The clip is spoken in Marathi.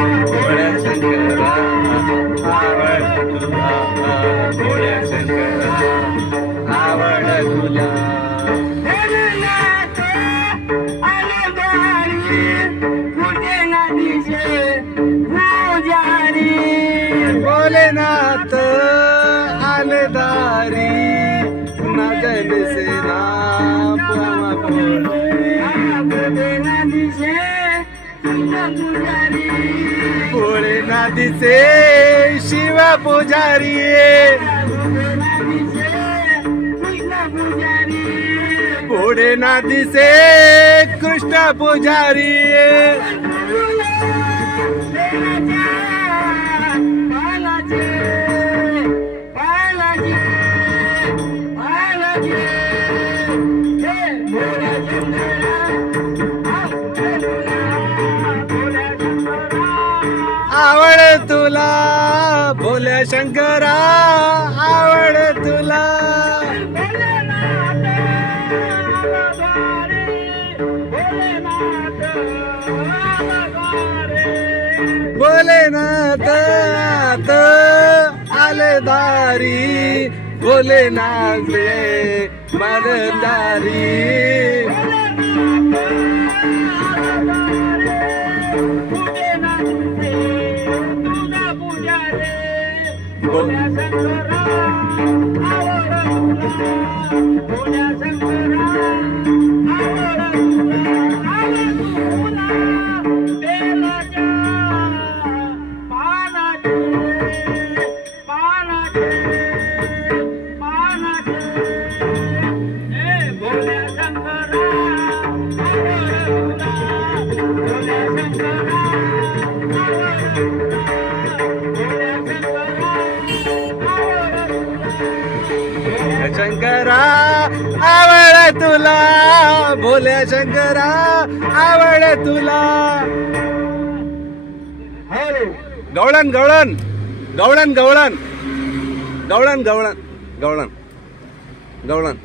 भोळ्या शंकरा आवड तुला भोळ्या शंकरा आवड तुला भोलेनाथ आले दारी नजन से नाम भोलेनाथ से शिव पुजारी भोलेनाथ से कृष्ण पुजारी आवड तुला भोल्या शंकरा आवड तुला भोलेनाथ आले दारी भोलेनाथ मददारी भोल्या शंकरा भोल्या शंकरा शंकरा आवड तुला भोल्या शंकरा आवड तुला गवळण गवळण गवळण गवळण गवळण गवळण गवळण गवळण